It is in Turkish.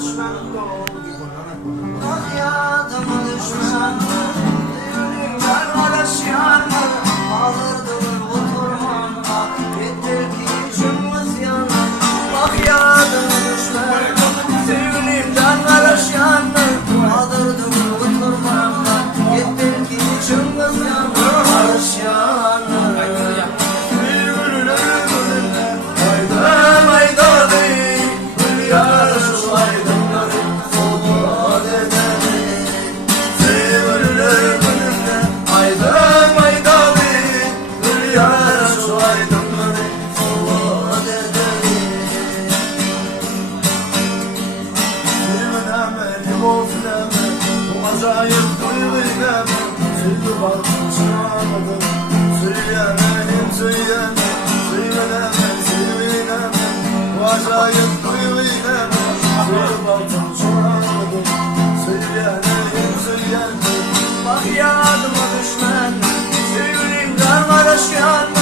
Ah yadıma düşman, düğünüm kardeş yanır, alırdım oturmamda, yeter ki içimiz yanar. Ah yadıma düşman, düğünüm kardeş yanır, alırdım oturmamda, yeter ki içimiz yanar. Kardeş yanır. Acayip duyguyla sevgi bakmışamadım. Söylemedim, söylemem, söylemem. Bu acayip duyguyla sevgi bakmışamadım. Söylemedim. Bak yadıma düşman, düğünüm kardeş yanır.